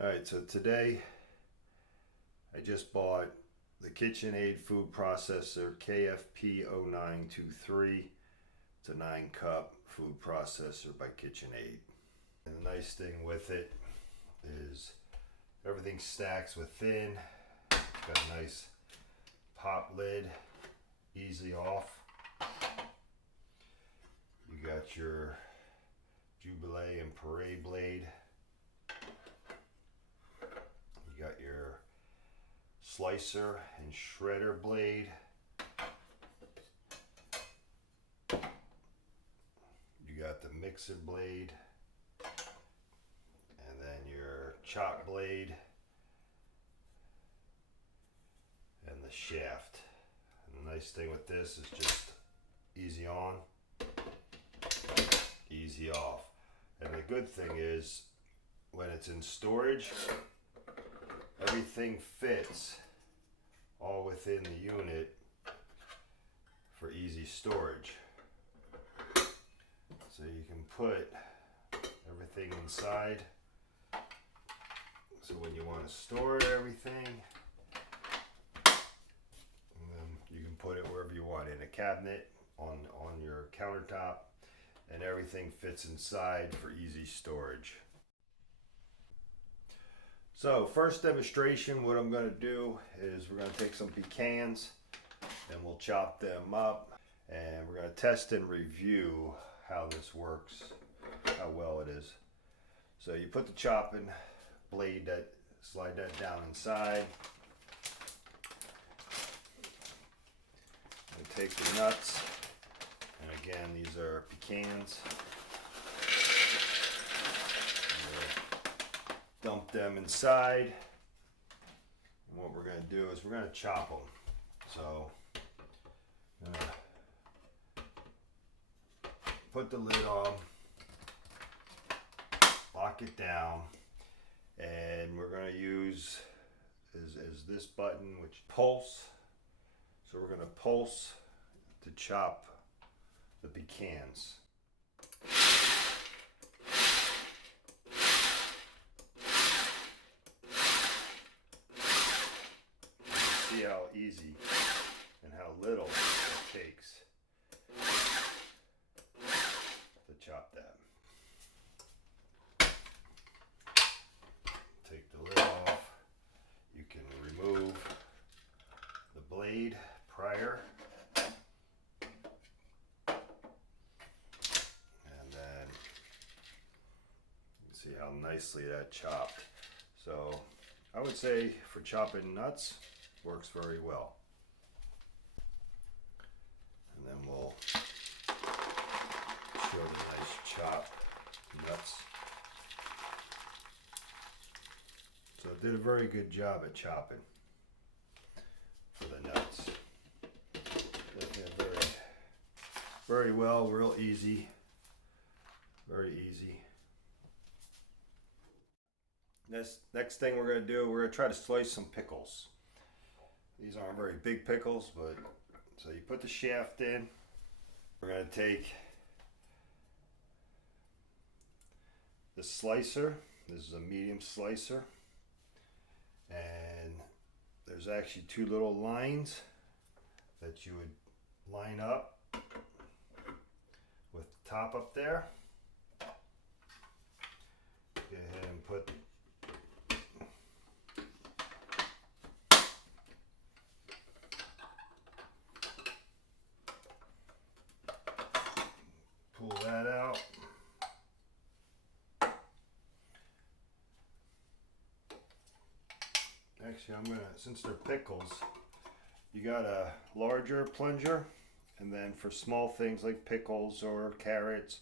Alright, so today I just bought the KitchenAid food processor KFP0923. It's a 9-cup food processor by KitchenAid. And the nice thing with it is everything stacks within. It's got a nice pop lid, easy off. You got your Jubilee and Parade blade. You got your slicer and shredder blade. You got the mixer blade. And then your chop blade. And the shaft. And the nice thing with this is just easy on, easy off. And the good thing is when it's in storage, everything fits all within the unit for easy storage. So you can put everything inside. So when you want to store everything, and then you can put it wherever you want, in a cabinet, on your countertop, and everything fits inside for easy storage. So first demonstration, what I'm going to do is we're going to take some pecans and we'll chop them up, and we're going to test and review how this works, how well it is. So you put the chopping blade, slide that down inside, and take the nuts, and again these are pecans. Dump them inside, and what we're going to do is we're going to chop them. So I'm going to put the lid on, lock it down, and we're going to use is this button which pulse. So we're going to pulse to chop the pecans. See how easy and how little it takes to chop that. Take the lid off. You can remove the blade prior, and then you can see how nicely that chopped. So I would say for chopping nuts, works very well. And then we'll show the nice chopped nuts. So it did a very good job at chopping for the nuts. Definitely very well, real easy, very easy. Next thing we're going to do, we're going to try to slice some pickles. These aren't very big pickles, but so you put the shaft in. We're going to take the slicer. This is a medium slicer, and there's actually two little lines that you would line up with the top up there. Go ahead and put pull that out. Actually, I'm gonna, since they're pickles, you got a larger plunger, and then for small things like pickles or carrots,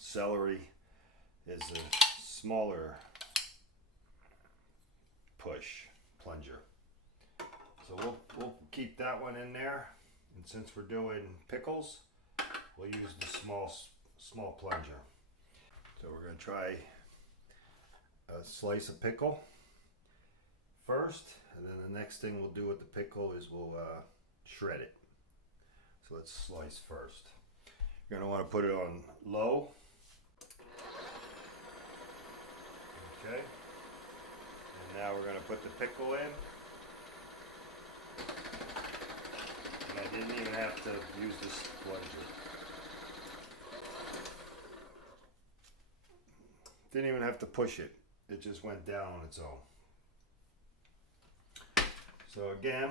celery is a smaller push plunger. So we'll keep that one in there. And since we're doing pickles, we'll use the small plunger. So we're going to try a slice of pickle first, and then the next thing we'll do with the pickle is we'll shred it. So let's slice first. You're going to want to put it on low. put the pickle in. And I didn't even have to use this plunger. Didn't even have to push it. It just went down on its own. So again,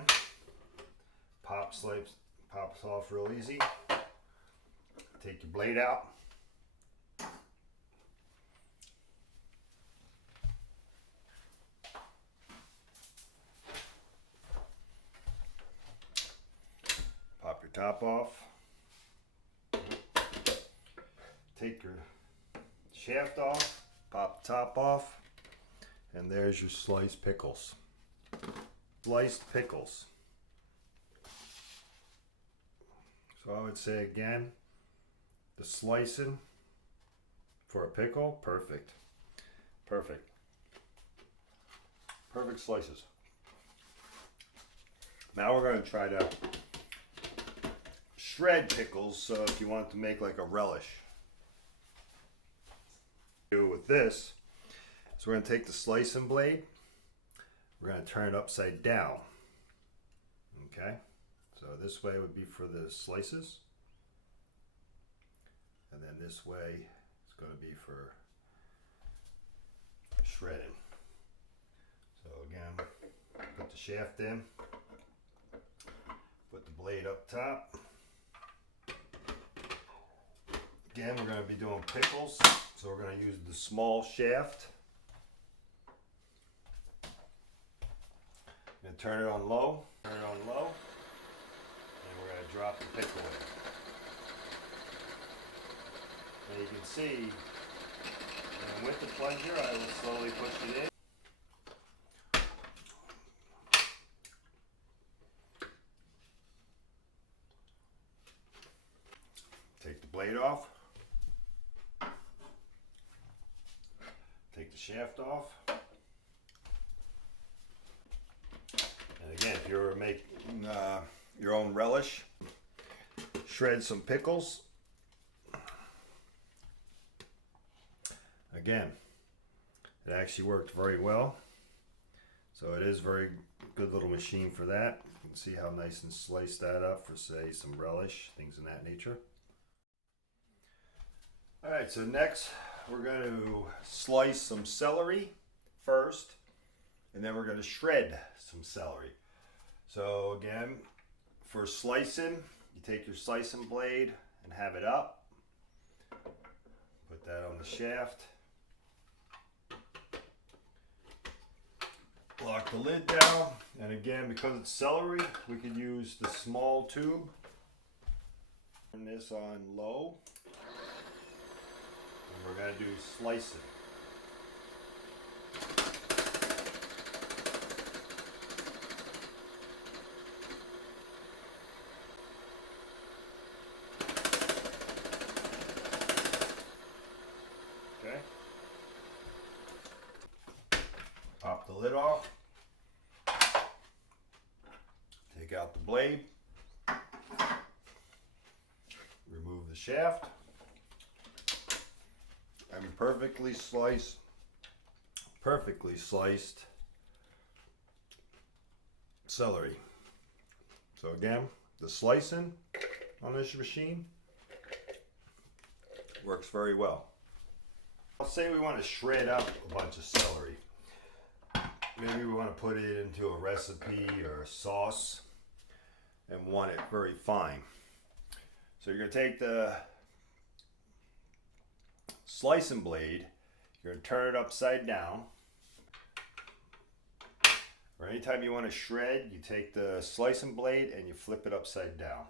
pops off real easy. Take your blade out. Pop your top off. Take your shaft off. Pop the top off. And there's your sliced pickles. Sliced pickles. So I would say again, the slicing for a pickle, perfect. Perfect. Perfect slices. Now we're going to try to shred pickles, so if you want to make like a relish. With this, so we're going to take the slicing blade, we're going to turn it upside down. Okay, so this way would be for the slices, and then this way it's going to be for shredding. So again, put the shaft in, put the blade up top. Again, we're going to be doing pickles, so we're going to use the small shaft. And turn it on low, and we're going to drop the pickle in. And you can see, and with the plunger, I will slowly push it in. Take the blade off. Take the shaft off. And again, if you're making your own relish, shred some pickles. Again, it actually worked very well. So it is a very good little machine for that. You can see how nice and sliced that up for, say, some relish, things in that nature. All right, so next we're going to slice some celery first, and then we're going to shred some celery. So again, for slicing, you take your slicing blade and have it up. Put that on the shaft. Lock the lid down, and again, because it's celery, we can use the small tube. Turn this on low. We're going to do slicing. Okay. Pop the lid off. Take out the blade. Remove the shaft. And perfectly sliced celery. So again, the slicing on this machine works very well. I'll say we want to shred up a bunch of celery. Maybe we want to put it into a recipe or a sauce and want it very fine. So you're going to take the slicing blade, you're going to turn it upside down. Or anytime you want to shred, you take the slicing blade and you flip it upside down.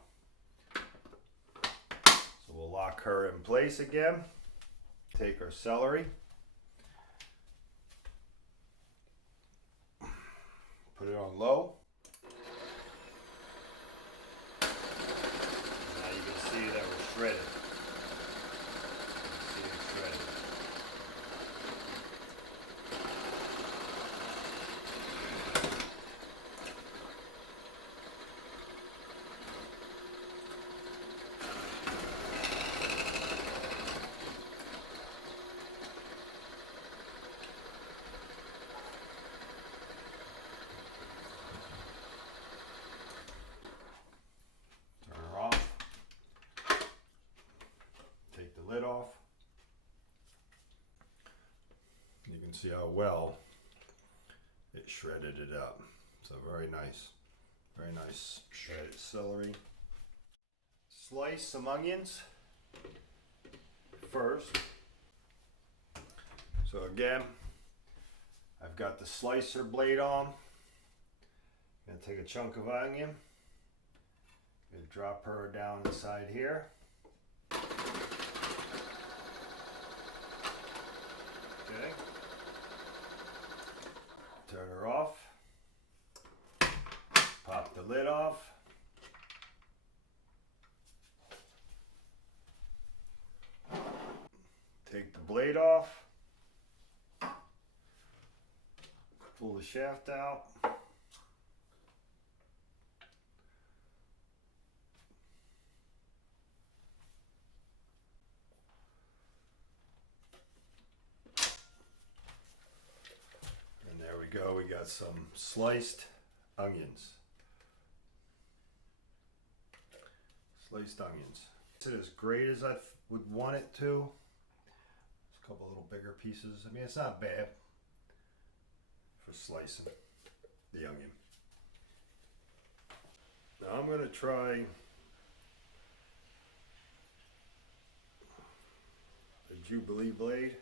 So we'll lock her in place again. Take our celery. Put it on low. Now you can see that we're shredded. can see how well it shredded it up. So very nice shredded celery. Slice some onions first. So again, I've got the slicer blade on. I'm gonna take a chunk of onion, gonna drop her down inside here. Okay. Turn her off. Pop the lid off. Take the blade off. Pull the shaft out. And there we go, we got some sliced onions. Sliced onions. It's as great as I would want it to. There's a couple little bigger pieces. I mean, it's not bad for slicing the onion. Now I'm going to try the Jubilee blade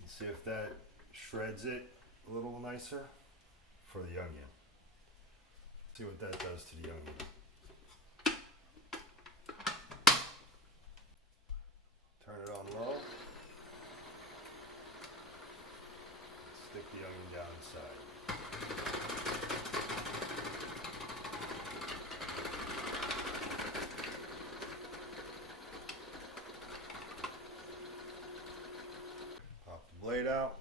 and see if that shreds it a little nicer for the onion. See what that does to the onion. Turn it on low. Stick the onion down inside. Pop the blade out.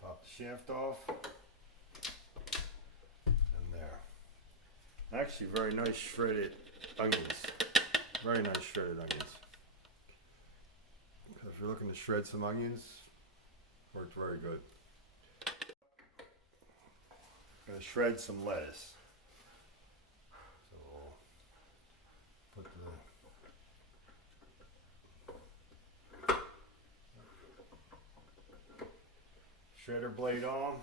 Pop the shaft off. And there. Actually, very nice shredded onions. Very nice shredded onions. If you're looking to shred some onions, worked very good. I'm going to shred some lettuce. So we'll put the shredder blade on.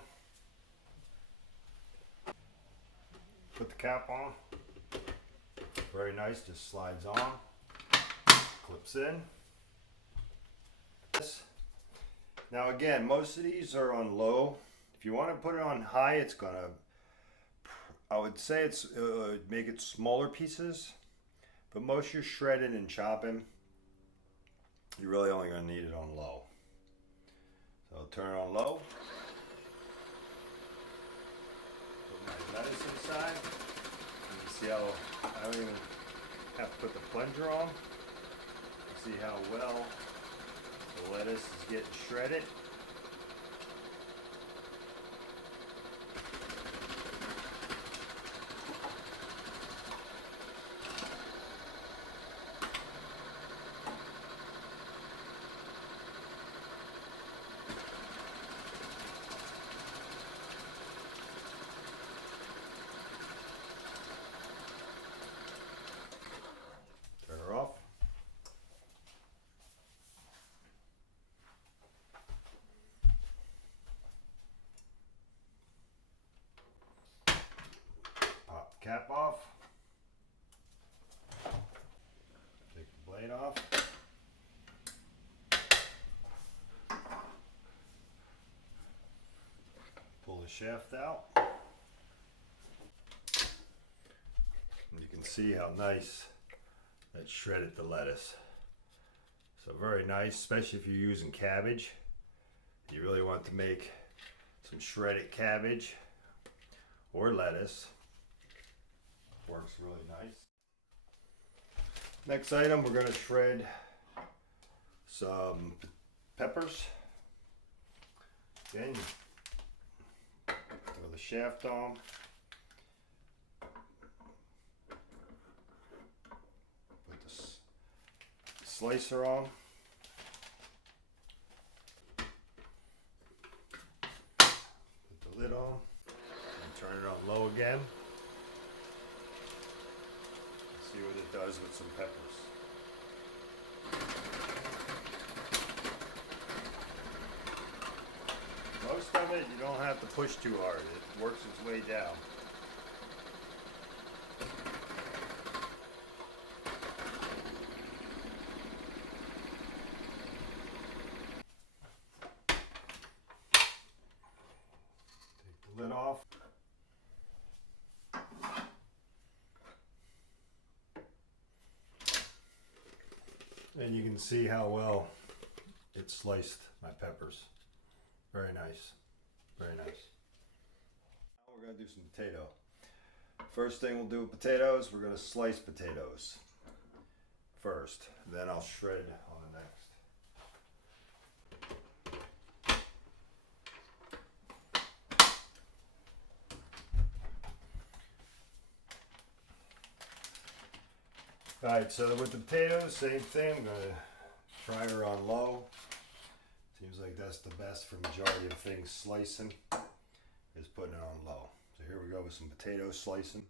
Put the cap on. Very nice, just slides on. Clips in. Now again, most of these are on low. If you want to put it on high, it's gonna, I would say it's make it smaller pieces, but most you're shredding and chopping, you're really only gonna need it on low. So I'll turn it on low. Put my lettuce inside. And you see how I don't even have to put the plunger on. You see how well the lettuce is getting shredded. Turn her off. Cap off. Take the blade off. Pull the shaft out. And you can see how nice that shredded the lettuce. So very nice, especially if you're using cabbage. You really want to make some shredded cabbage or lettuce. Works really nice. Next item, we're going to shred some peppers. Again, throw the shaft on. Put the slicer on. Put the lid on. And turn it on low again. See what it does with some peppers. of it, you don't have to push too hard. It works its way down. Take the lid off. And you can see how well it sliced my peppers. Very nice. Very nice. Now we're going to do some potato. First thing we'll do with potatoes, we're going to slice potatoes first. Then I'll shred on the next. Alright, so with the potatoes, same thing. I'm going to try her on low. Seems like that's the best for majority of things slicing, is putting it on low. So here we go with some potato slicing.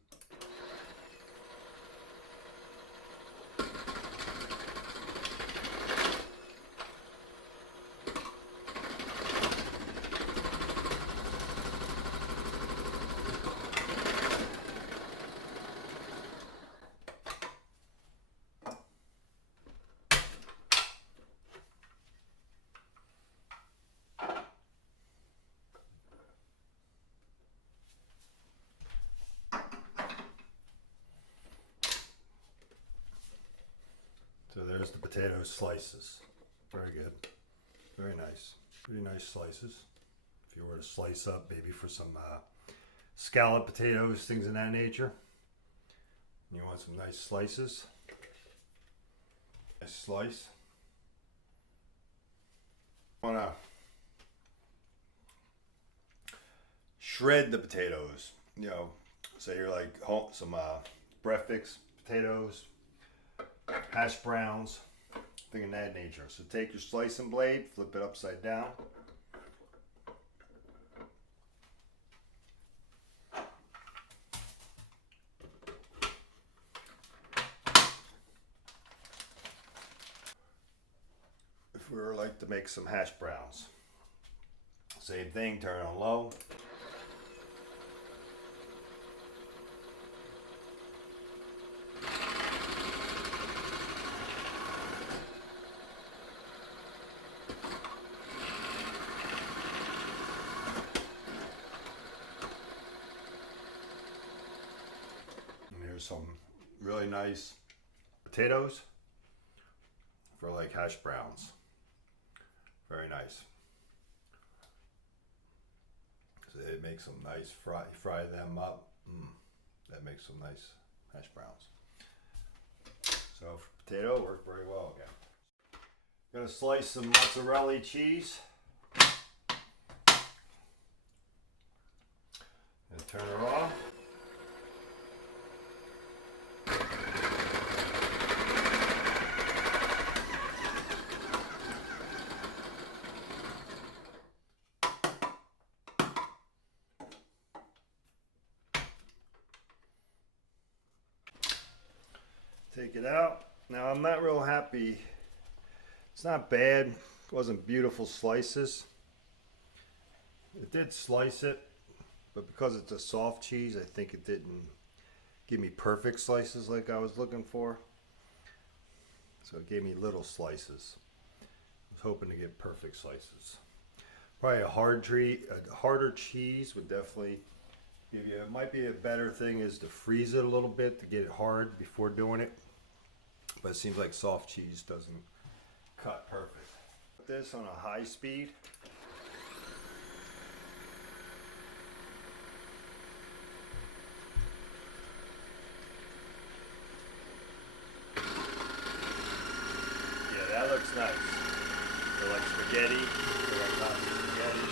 So there's the potato slices. Very good. Very nice. Pretty nice slices. If you were to slice up maybe for some scallop potatoes, things of that nature. And you want some nice slices. Nice slice. Want to shred the potatoes. You know, say you're like some breakfast potatoes, hash browns, thing of that nature. So take your slicing blade, flip it upside down. If we were like to make some hash browns, same thing, turn on low. Here's some really nice potatoes for like hash browns. Very nice. So it makes them nice. Fry them up. That makes some nice hash browns. So for potato, worked very well again. Gonna slice some mozzarella cheese. And turn her off. Take it out. Now I'm not real happy. It's not bad. It wasn't beautiful slices. It did slice it, but because it's a soft cheese, I think it didn't give me perfect slices like I was looking for. So it gave me little slices. I was hoping to get perfect slices. Probably a harder cheese would definitely give you. It might be a better thing is to freeze it a little bit to get it hard before doing it. But it seems like soft cheese doesn't cut perfect. Put this on a high speed. Yeah, that looks nice. For like spaghetti, for like pasta spaghetti.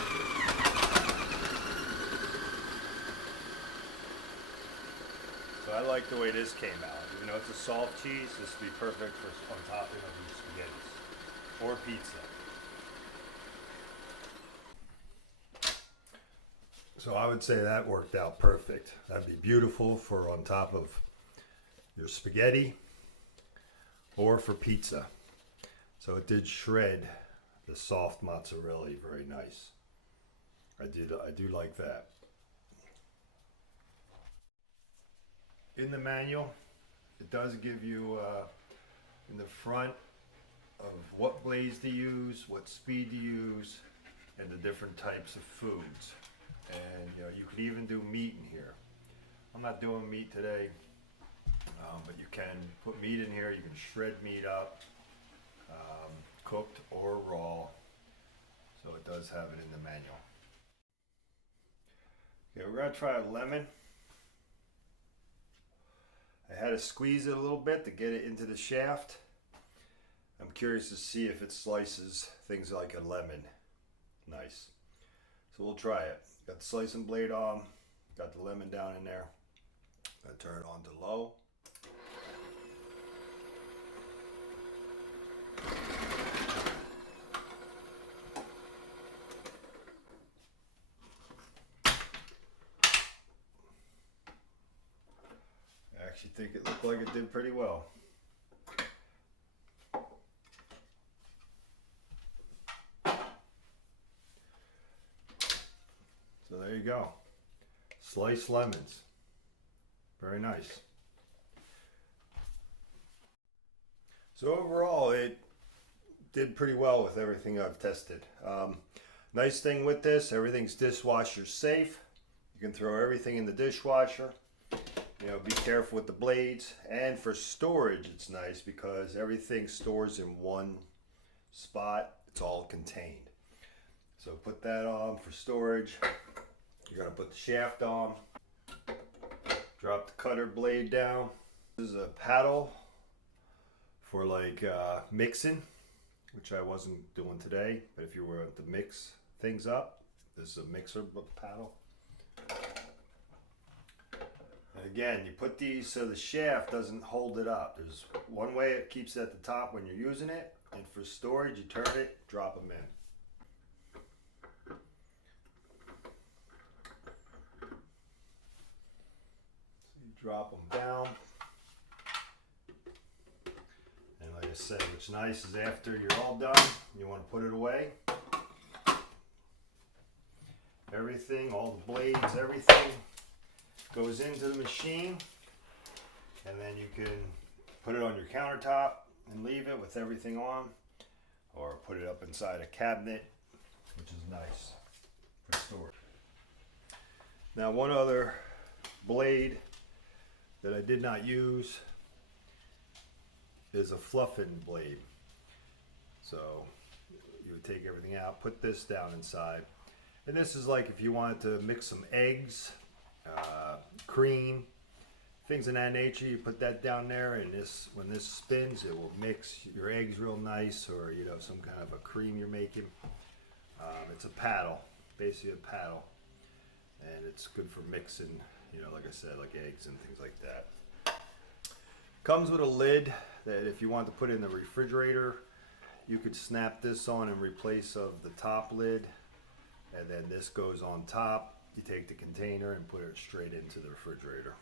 So I like the way this came out. You know, it's a soft cheese. This would be perfect for on topping of these spaghettis or pizza. So I would say that worked out perfect. That'd be beautiful for on top of your spaghetti or for pizza. So it did shred the soft mozzarella very nice. I do like that. In the manual, it does give you in the front of what blades to use, what speed to use, and the different types of foods. And you could even do meat in here. I'm not doing meat today, but you can put meat in here. You can shred meat up, cooked or raw. So it does have it in the manual. Okay, we're gonna try a lemon. I had to squeeze it a little bit to get it into the shaft. I'm curious to see if it slices things like a lemon. Nice. So we'll try it. Got the slicing blade on, got the lemon down in there. Gonna turn it on to low. I actually think it looked like it did pretty well. So there you go. Sliced lemons. Very nice. So overall, it did pretty well with everything I've tested. Nice thing with this, everything's dishwasher safe. You can throw everything in the dishwasher. Be careful with the blades. And for storage, it's nice because everything stores in one spot. It's all contained. So put that on for storage. You're gonna put the shaft on. Drop the cutter blade down. This is a paddle for like mixing, which I wasn't doing today. But if you were to mix things up, this is a mixer paddle. And again, you put these so the shaft doesn't hold it up. There's one way it keeps it at the top when you're using it, and for storage, you turn it, drop them in. Drop them down, and like I said, what's nice is after you're all done, you want to put it away. Everything, all the blades, everything goes into the machine, and then you can put it on your countertop and leave it with everything on, or put it up inside a cabinet, which is nice for storage. Now, one other blade that I did not use is a fluffing blade. So you would take everything out, put this down inside, and this is like if you wanted to mix some eggs, cream, things of that nature. You put that down there, and when this spins, it will mix your eggs real nice, or some kind of a cream you're making. It's a paddle, basically a paddle, and it's good for mixing, like I said, like eggs and things like that. Comes with a lid that if you want to put in the refrigerator, you could snap this on in replace of the top lid, and then this goes on top. You take the container and put it straight into the refrigerator.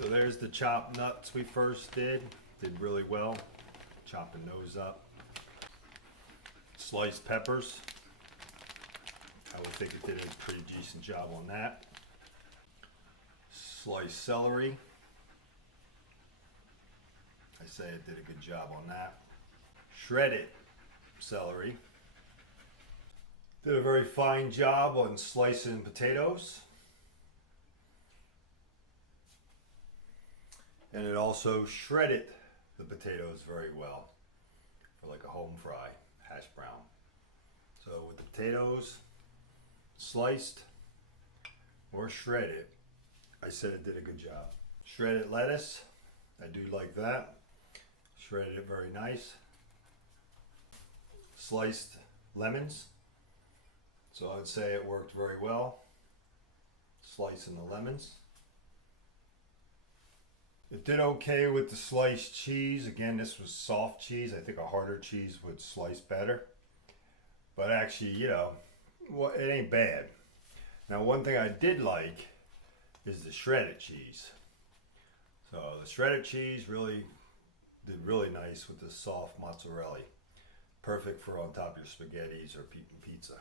So there's the chopped nuts we first did really well. Chopping those up. Sliced peppers. I would think it did a pretty decent job on that. Sliced celery. I say it did a good job on that. Shredded celery. Did a very fine job on slicing potatoes. And it also shredded the potatoes very well for like a home fry, hash brown. So with the potatoes sliced or shredded, I said it did a good job. Shredded lettuce, I do like that. Shredded it very nice. Sliced lemons, so I would say it worked very well. Slicing the lemons. It did okay with the sliced cheese. Again, this was soft cheese. I think a harder cheese would slice better. But actually, well, it ain't bad. Now, one thing I did like is the shredded cheese. So the shredded cheese really did really nice with the soft mozzarella. Perfect for on top of your spaghettis or pizza.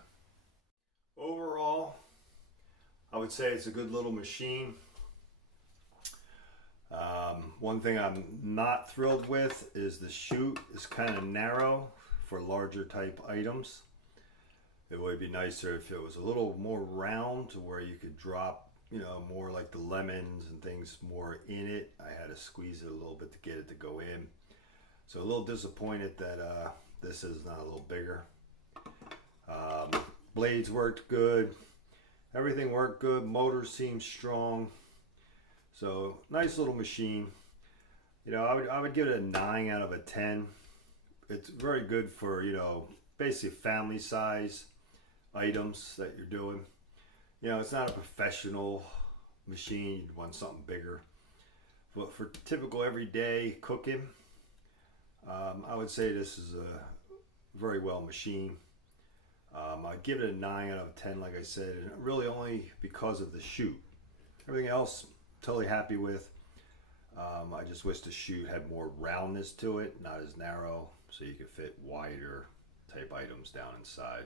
Overall, I would say it's a good little machine. One thing I'm not thrilled with is the chute is kind of narrow for larger type items. It would be nicer if it was a little more round to where you could drop, you know, more like the lemons and things more in it. I had to squeeze it a little bit to get it to go in. So a little disappointed that this is not a little bigger. Blades worked good. Everything worked good. Motor seemed strong. So nice little machine. You know, I would give it a 9 out of a 10. It's very good for, you know, basically family size items that you're doing. You know, it's not a professional machine. You'd want something bigger. But for typical everyday cooking, I would say this is a very well machine. I'd give it a 9 out of 10, like I said, and really only because of the chute. Everything else, totally happy with. I just wish the chute had more roundness to it, not as narrow, so you could fit wider type items down inside.